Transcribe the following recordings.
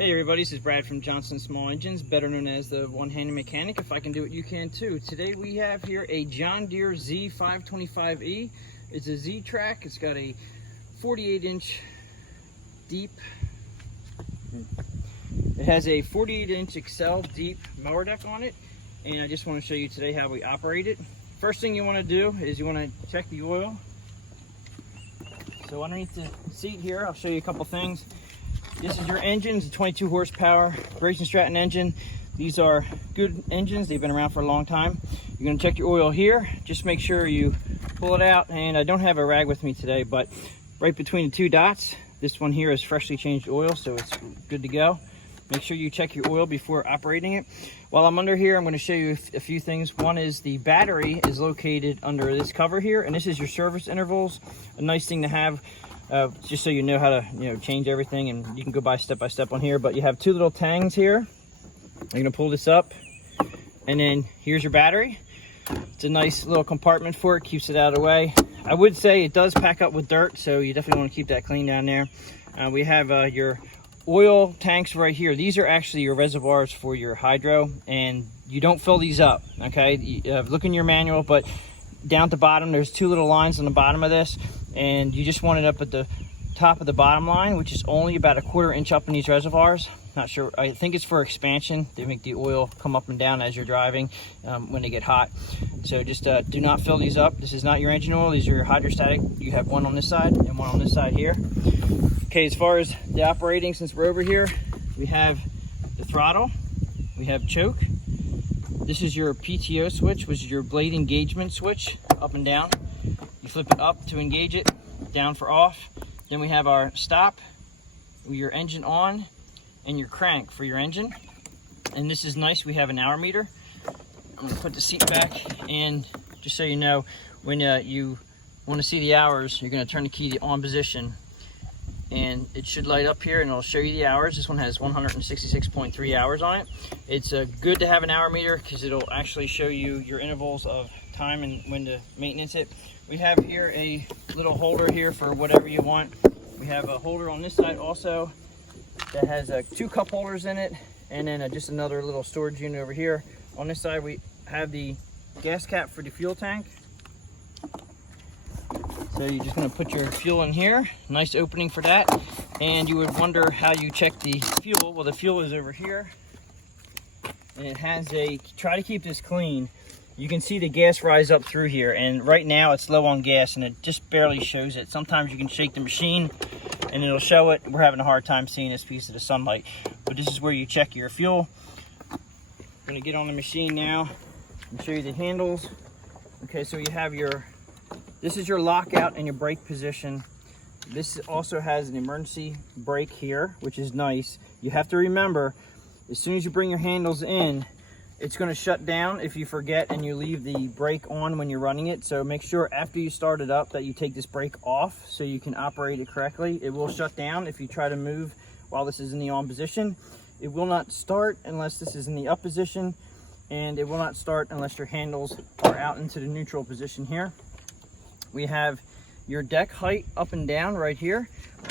Hey everybody, this is Brad from Johnson Small Engines, better known as the one-handed mechanic. If I can do it, you can too. Today we have here a John Deere Z525E. It's a Z-Track. It's got a 48-inch deep. It has a 48-inch Excel deep mower deck on it, and I just want to show you today how we operate it. First thing you want to do is you want to check the oil. So underneath the seat here, I'll show you a couple things. This is your engine. It's a 22 horsepower Grayson Stratton engine. These are good engines. They've been around for a long time. You're going to check your oil here. Just make sure you pull it out. And I don't have a rag with me today, but right between the two dots, this one here is freshly changed oil, so it's good to go. Make sure you check your oil before operating it. While I'm under here, I'm going to show you a few things. One is the battery is located under this cover here, and this is your service intervals. A nice thing to have. Just so you know how to change everything, and you can go by step on here. But you have two little tangs here. I'm gonna pull this up, and then here's your battery. It's a nice little compartment for it, keeps it out of the way. I would say it does pack up with dirt, so you definitely want to keep that clean down there. We have your oil tanks right here. These are actually your reservoirs for your hydro, and you don't fill these up, okay? Look in your manual, but down at the bottom, there's two little lines on the bottom of this, and you just want it up at the top of the bottom line, which is only about a 1/4 inch up in these reservoirs. Not sure, I think it's for expansion. They make the oil come up and down as you're driving when they get hot. So just do not fill these up. This is not your engine oil. These are your hydrostatic. You have one on this side and one on this side here. Okay, as far as the operating, since we're over here, we have the throttle, we have choke. This is your PTO switch, which is your blade engagement switch, up and down. You flip it up to engage it, down for off. Then we have our stop, your engine on, and your crank for your engine. And this is nice, we have an hour meter. I'm gonna put the seat back, and just so you know, when you wanna see the hours, you're gonna turn the key to on position, and it should light up here and it'll show you the hours. This one has 166.3 hours on it. It's good to have an hour meter because it'll actually show you your intervals of time and when to maintenance it. We have here a little holder here for whatever you want. We have a holder on this side also that has 2 cup holders in it, and then just another little storage unit over here. On this side we have the gas cap for the fuel tank. So you're just going to put your fuel in here. Nice opening for that. And you would wonder how you check the fuel. Well, the fuel is over here, and it has try to keep this clean. You can see the gas rise up through here, and right now it's low on gas and it just barely shows it. Sometimes you can shake the machine and it'll show it. We're having a hard time seeing this piece of the sunlight, but this is where you check your fuel. I'm going to get on the machine now and show you the handles. Okay, so you have this is your lockout and your brake position. This also has an emergency brake here, which is nice. You have to remember, as soon as you bring your handles in, it's going to shut down if you forget and you leave the brake on when you're running it. So make sure after you start it up that you take this brake off so you can operate it correctly. It will shut down if you try to move while this is in the on position. It will not start unless this is in the up position, and it will not start unless your handles are out into the neutral position here. We have your deck height up and down right here,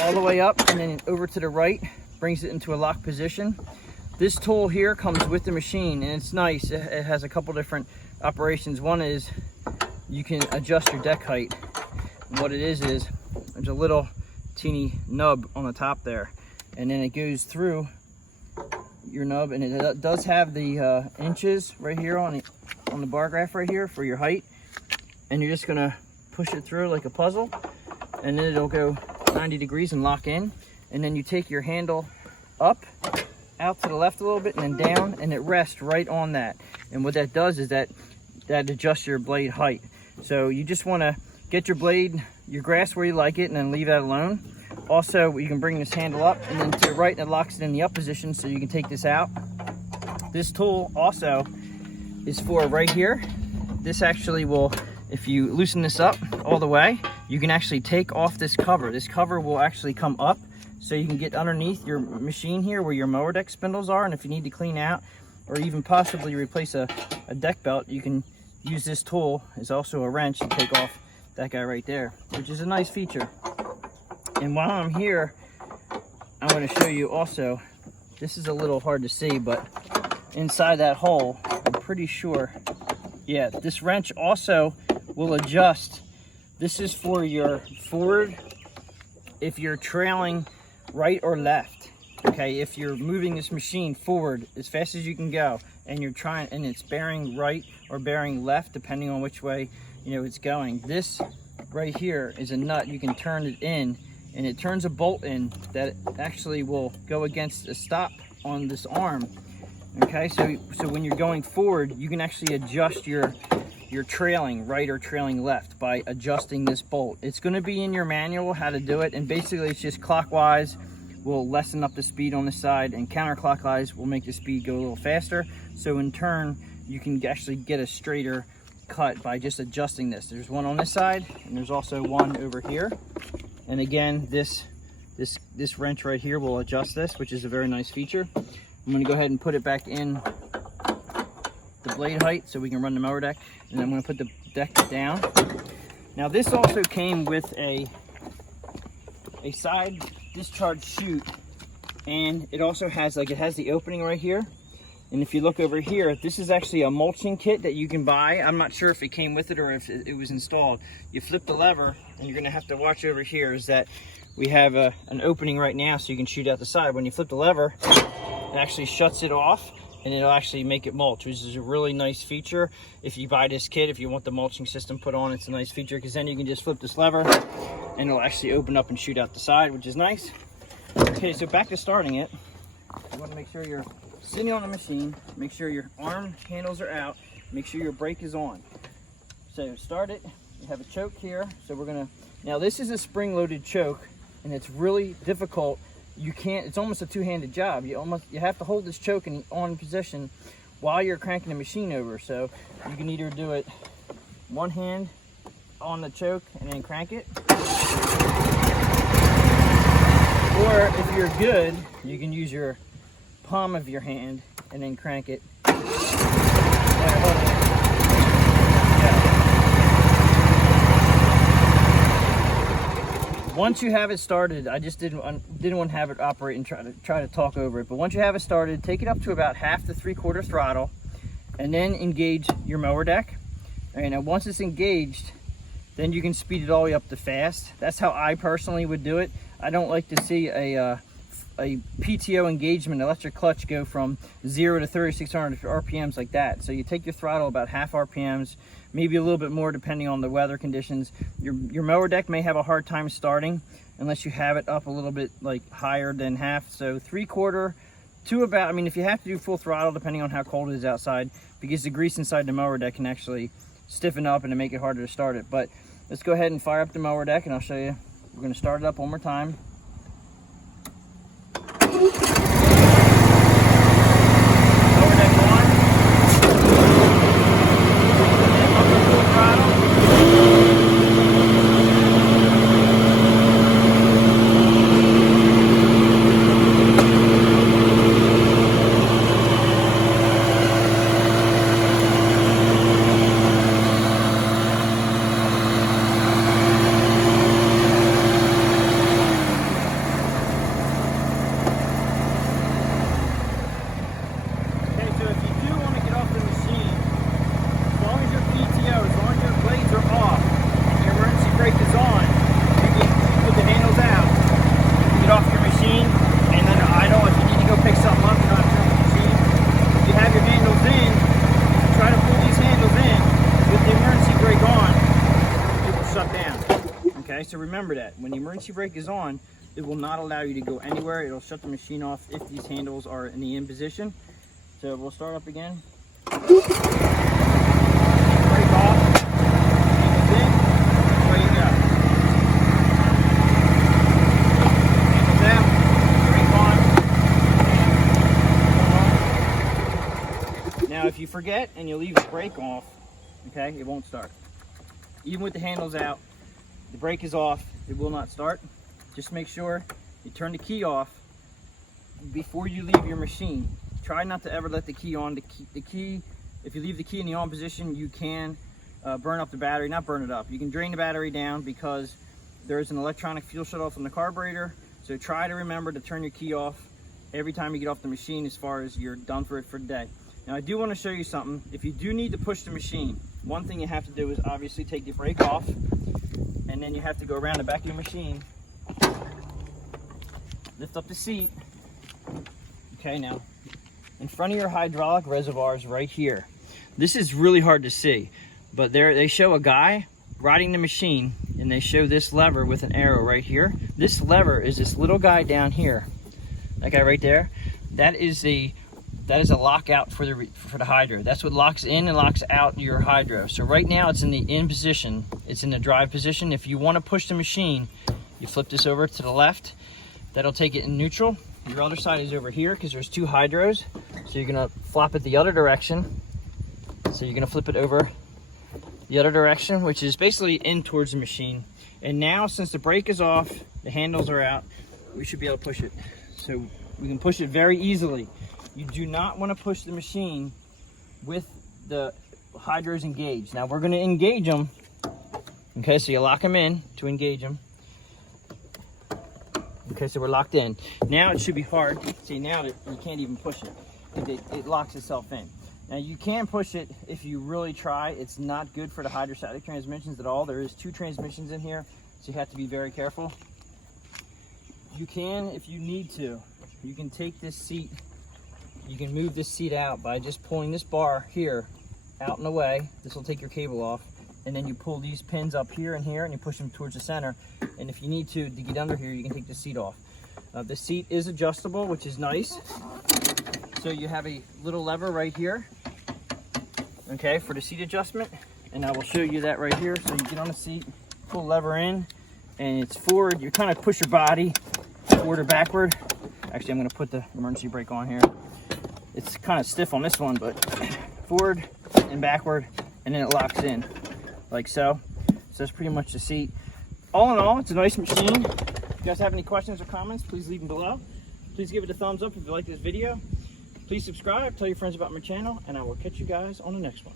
all the way up, and then over to the right, brings it into a lock position. This tool here comes with the machine, and it's nice. It has a couple different operations. One is you can adjust your deck height. And what it is there's a little teeny nub on the top there, and then it goes through your nub, and it does have the inches right here on the bar graph right here for your height, and you're just gonna push it through like a puzzle, and then it'll go 90 degrees and lock in. And then you take your handle up, out to the left a little bit, and then down, and it rests right on that. And what that does is that adjusts your blade height. So you just want to get your blade, your grass where you like it, and then leave that alone. Also, you can bring this handle up and then to the right, and it locks it in the up position, so you can take this out. This tool also is for right here. This actually will, if you loosen this up all the way, you can actually take off this cover. This cover will actually come up, so you can get underneath your machine here where your mower deck spindles are, and if you need to clean out or even possibly replace a deck belt, you can use this tool. It's also a wrench and take off that guy right there, which is a nice feature. And while I'm here, I'm going to show you also this is a little hard to see, but inside that hole, I'm pretty sure, yeah, this wrench also will adjust. This is for your forward, if you're trailing right or left. Okay, if you're moving this machine forward as fast as you can go, and you're trying, and it's bearing right or bearing left, depending on which way, you know, it's going. This right here is a nut. You can turn it in, and it turns a bolt in that actually will go against a stop on this arm. Okay, so when you're going forward, you can actually adjust your trailing right or trailing left by adjusting this bolt. It's going to be in your manual how to do it, and basically it's just clockwise will lessen up the speed on the side, and counterclockwise will make the speed go a little faster. So in turn, you can actually get a straighter cut by just adjusting this. There's one on this side, and there's also one over here. And again, this wrench right here will adjust this, which is a very nice feature. I'm going to go ahead and put it back in the blade height so we can run the mower deck, and then I'm going to put the deck down. Now this also came with a side discharge chute, and it also has, like, it has the opening right here. And if you look over here, this is actually a mulching kit that you can buy. I'm not sure if it came with it or if it was installed. You flip the lever, and you're going to have to watch over here is that we have an opening right now so you can shoot out the side. When you flip the lever, it actually shuts it off, and it'll actually make it mulch, which is a really nice feature. If you buy this kit, if you want the mulching system put on, it's a nice feature, because then you can just flip this lever and it'll actually open up and shoot out the side, which is nice. Okay, so back to starting it. You want to make sure you're sitting on the machine, make sure your arm handles are out, make sure your brake is on. So start it, you have a choke here, so we're gonna, now this is a spring-loaded choke, and it's really difficult. You can't, it's almost a two-handed job. You have to hold this choke on position while you're cranking the machine over. So you can either do it one hand on the choke and then crank it, or if you're good, you can use your palm of your hand and then crank it. Once you have it started, I just didn't want to have it operate and try to talk over it. But once you have it started, take it up to about half to 3/4 throttle, and then engage your mower deck. And now once it's engaged, then you can speed it all the way up to fast. That's how I personally would do it. I don't like to see a PTO engagement electric clutch go from 0 to 3,600 RPMs like that. So you take your throttle about half RPMs, maybe a little bit more depending on the weather conditions. Your mower deck may have a hard time starting unless you have it up a little bit like higher than half. So 3/4 to about, I mean, if you have to do full throttle depending on how cold it is outside, because the grease inside the mower deck can actually stiffen up and to make it harder to start it. But let's go ahead and fire up the mower deck, and I'll show you. We're going to start it up one more time. Mower deck on. Up to full throttle. So remember that when the emergency brake is on, it will not allow you to go anywhere. It'll shut the machine off if these handles are in the in position. So we'll start up again. Brake off. Handles in. Away you go. Handles out. Brake on. Now if you forget and you leave the brake off, okay, it won't start. Even with the handles out, the brake is off, it will not start. Just make sure you turn the key off before you leave your machine. Try not to ever let the key on. The key, if you leave the key in the on position, you can burn up the battery. Not burn it up. You can drain the battery down because there is an electronic fuel shutoff on the carburetor. So try to remember to turn your key off every time you get off the machine as far as you're done for it for the day. Now I do want to show you something. If you do need to push the machine, one thing you have to do is obviously take the brake off, and then you have to go around the back of your machine, lift up the seat. Okay, now in front of your hydraulic reservoir is right here. This is really hard to see, but there they show a guy riding the machine, and they show this lever with an arrow right here. This lever is this little guy down here. That guy right there. That is a lockout for the hydro. That's what locks in and locks out your hydro. So right now it's in the in position. It's in the drive position. If you want to push the machine, you flip this over to the left. That'll take it in neutral. Your other side is over here because there's two hydros. So you're gonna flop it the other direction. So you're gonna flip it over the other direction, which is basically in towards the machine. And now, since the brake is off, the handles are out, we should be able to push it. So we can push it very easily. You do not want to push the machine with the hydros engaged. Now we're going to engage them. Okay, so you lock them in to engage them. Okay, so we're locked in. Now it should be hard. See, now that you can't even push it. It locks itself in. Now you can push it if you really try. It's not good for the hydrostatic transmissions at all. There is two transmissions in here, so you have to be very careful. You can, if you need to, you can take this seat, you can move this seat out by just pulling this bar here out and away. This will take your cable off, and then you pull these pins up here and here, and you push them towards the center. And if you need to get under here, you can take the seat off. The seat is adjustable, which is nice. So you have a little lever right here, okay, for the seat adjustment. And I will show you that right here. So you get on the seat, pull the lever in, and it's forward. You kind of push your body forward or backward. Actually, I'm going to put the emergency brake on here. It's kind of stiff on this one, but forward and backward, and then it locks in like so. So that's pretty much the seat. All in all, it's a nice machine. If you guys have any questions or comments, please leave them below. Please give it a thumbs up if you like this video. Please subscribe, tell your friends about my channel, and I will catch you guys on the next one.